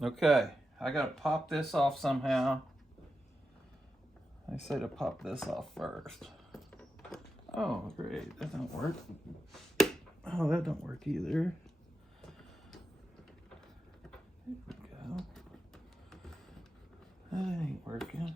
Okay, I gotta pop this off somehow. I say to pop this off first. Oh, great, that don't work. Oh, that don't work either. There we go. That ain't working.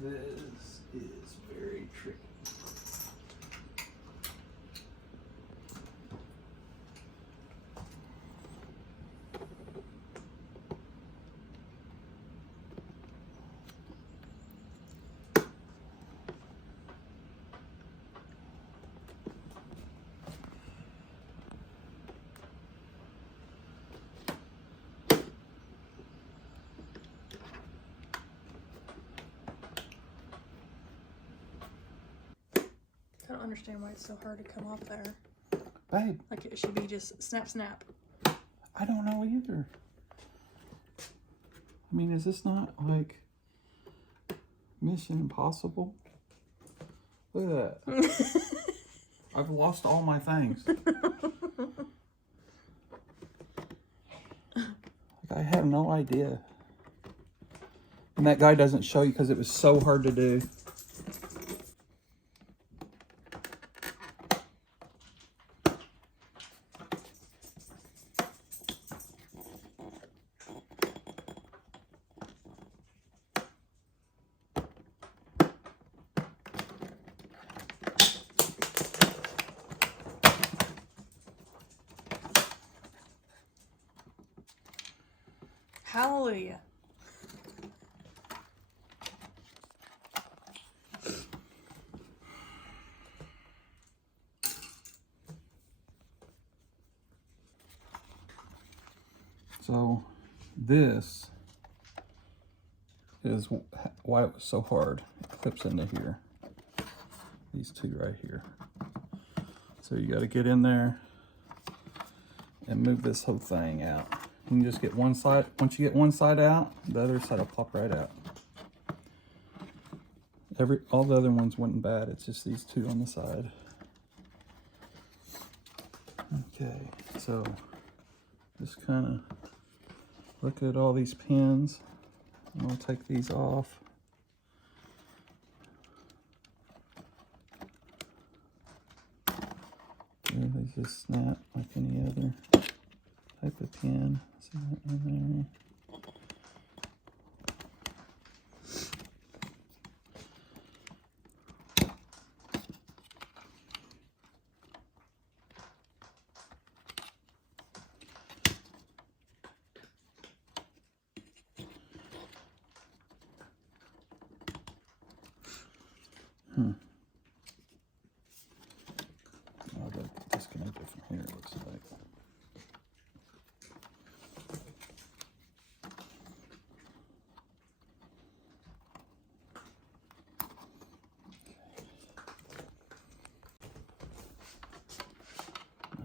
This is very tricky. I don't understand why it's so hard to come off there. Babe, Like it should be just snap, snap. I don't know either. I mean, is this not like Mission Impossible? Look at that. I've lost all my things. Like, I have no idea. And that guy doesn't show you because it was so hard to do. Hallelujah. So this is why it was so hard. It clips into here. These two right here. So you got to get in there and move this whole thing out. You can just get one side. Once you get one side out, the other side will pop right out. All the other ones weren't bad. It's just these two on the side. Okay, so just kind of look at all these pins. I'm gonna take these off. Yeah, they just snap like any other type of pin. See that in there? I'll disconnect it from here, it looks like.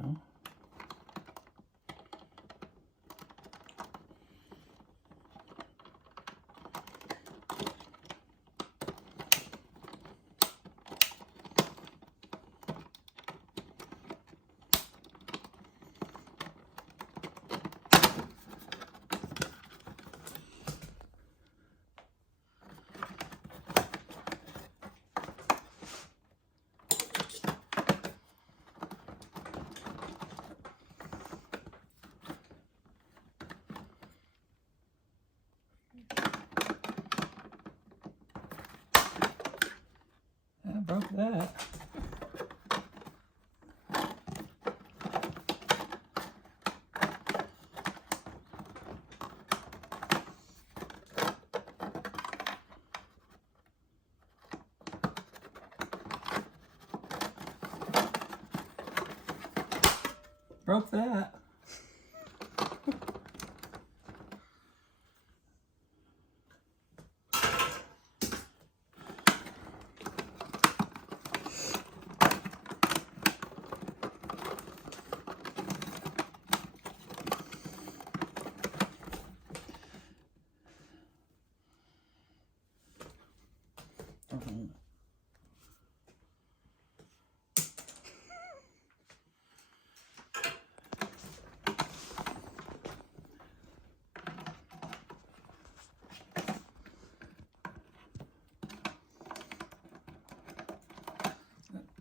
No. that. Broke that.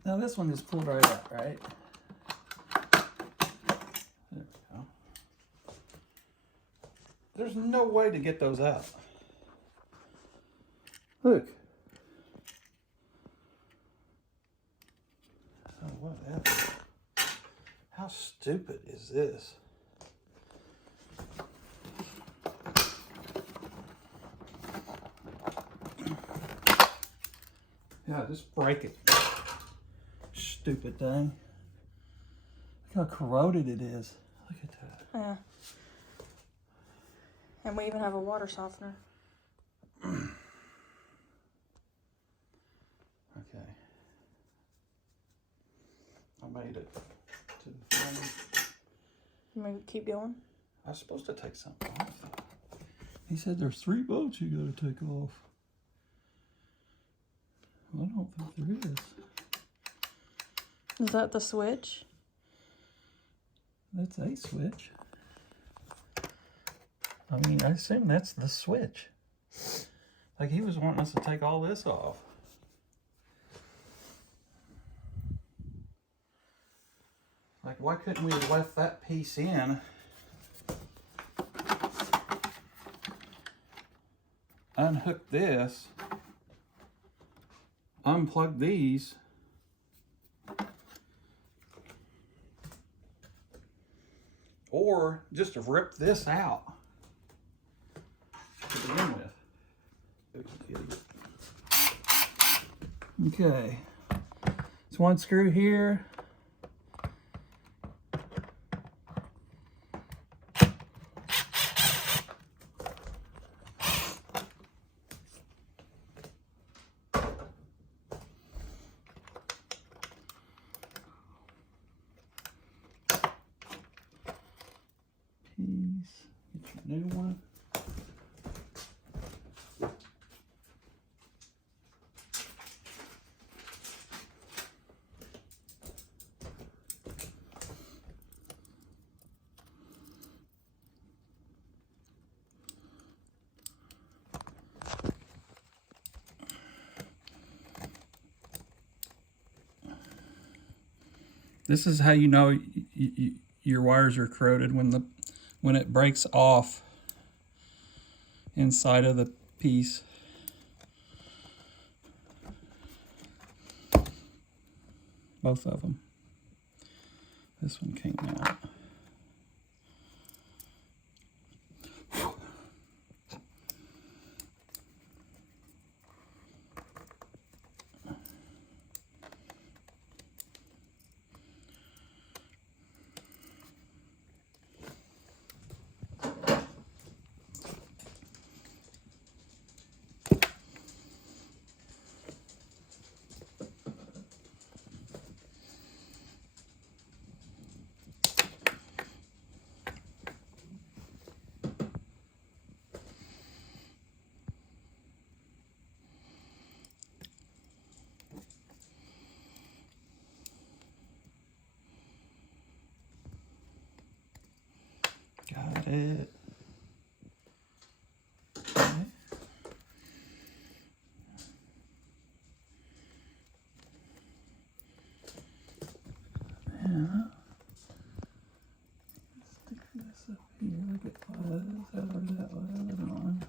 Now this one just pulled right out, right? There we go. There's no way to get those out. Look. Oh, whatever. How stupid is this? Yeah, just break it. Stupid thing. Look how corroded it is. Look at that. Yeah. And we even have a water softener. Okay. I made it to the frame. You want me to keep going? I was supposed to take something off. He said there's 3 bolts you gotta take off. I don't think there is. Is that the switch? That's a switch. I mean, I assume that's the switch. Like he was wanting us to take all this off. Like, why couldn't we have left that piece in? Unhook this. Unplug these. Or just rip this out to begin with. Okay. It's one screw here. Piece. Get your new one. This is how you know your wires are corroded when it breaks off inside of the piece. Both of them. This one came out. Got it. Okay. Yeah. Stick this up here. Look at that other one.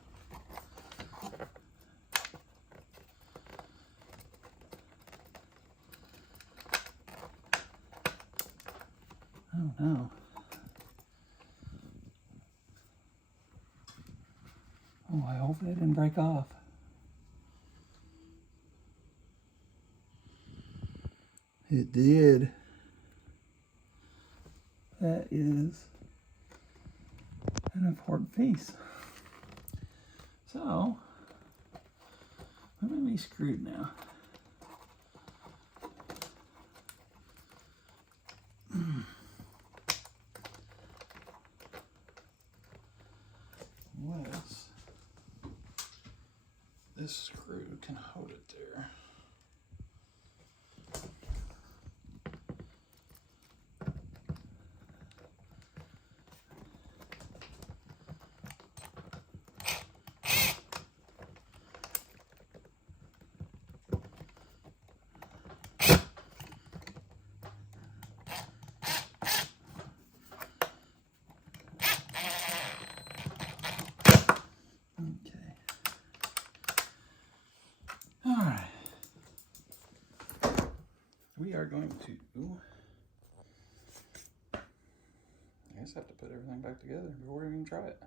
Oh no. Oh, I hope that didn't break off. It did. That is an important piece. So, let me be screwed now. Unless this screw can hold it there. Okay. All right. We are going to, I guess I have to put everything back together before we even try it.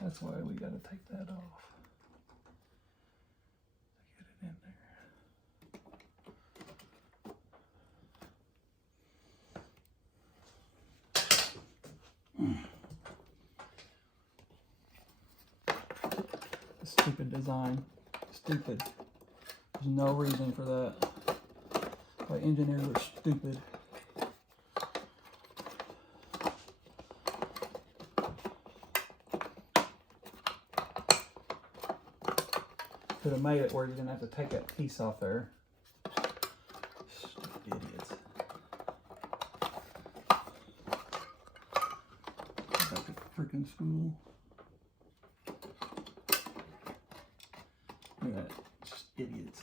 That's why we got to take that off. Get it in there. Stupid design. Stupid. There's no reason for that. My engineers are stupid. Could have made it where you're gonna have to take that piece off there. Stupid idiots. Back to freaking school. Look at that. Just idiots.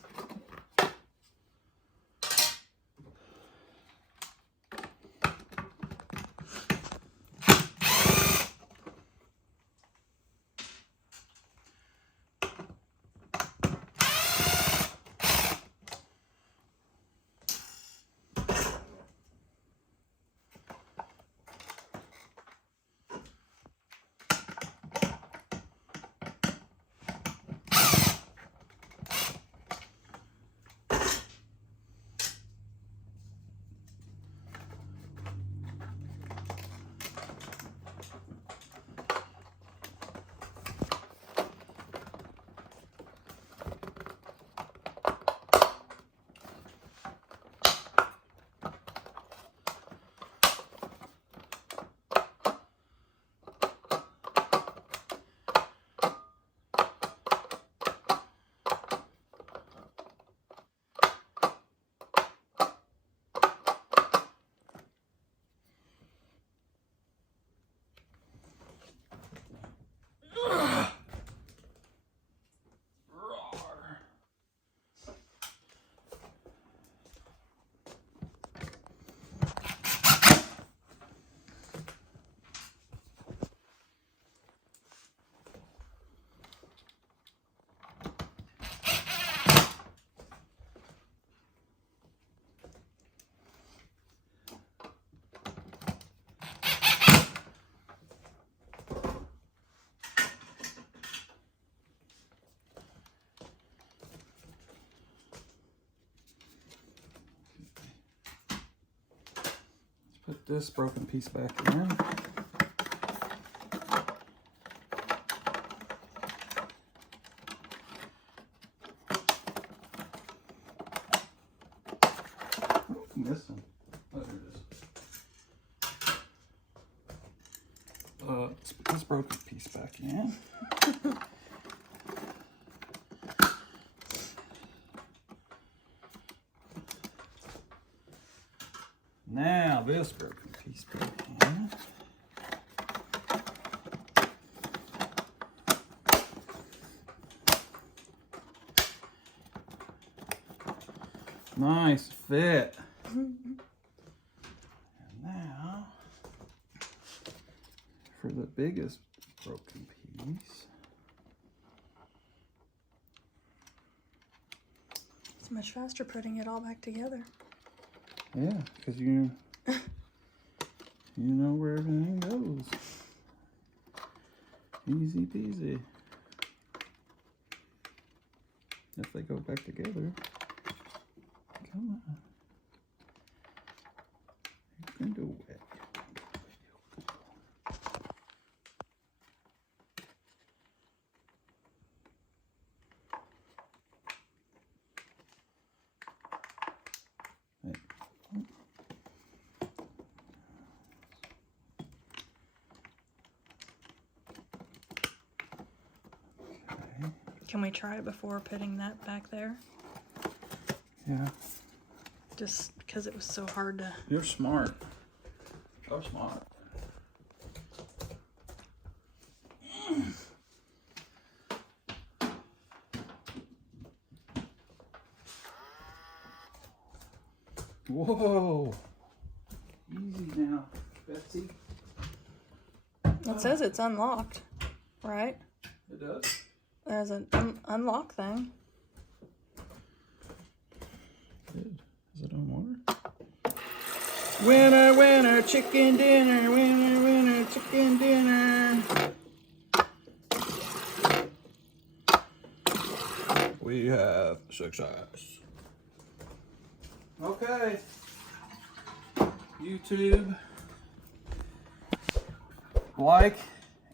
Put this broken piece back in. Oh, missing. Oh, there it is. let's put this broken piece back in. Now this broken piece back in. Nice fit. And now, for the biggest broken piece. It's much faster putting it all back together. Yeah, because you know where everything goes. Easy peasy. If they go back together. Come on. You can do it. Hey. Okay. Can we try it before putting that back there? Yeah. Just because it was so hard to... You're smart. So smart. Whoa. Easy now, Betsy. It says it's unlocked, right? It does? There's an unlock thing. Good. Is it on water? Winner, winner, chicken dinner. Winner, winner, chicken dinner. We have success. Okay. YouTube. Like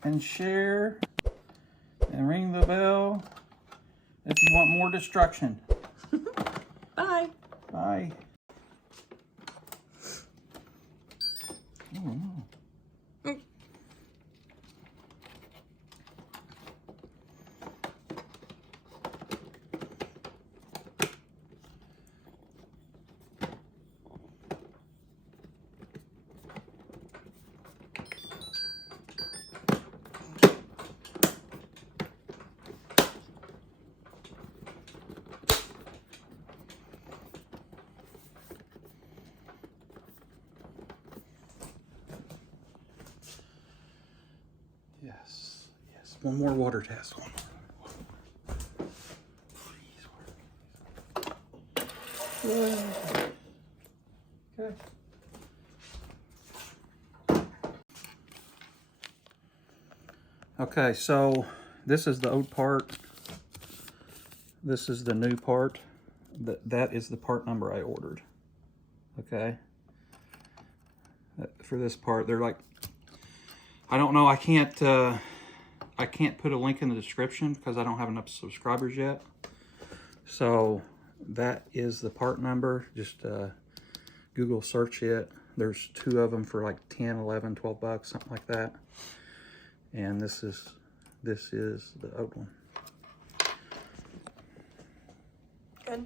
and share and ring the bell if you want more destruction. Bye. Bye. Oh, no. Yes, yes. One more water test. One more. Please. Okay. Okay, so this is the old part. This is the new part. That is the part number I ordered. Okay. For this part, they're like, I don't know. I can't put a link in the description because I don't have enough subscribers yet. So that is the part number. Just Google search it. There's 2 of them for like 10, 11, 12 bucks, something like that. And this is the old one. Good.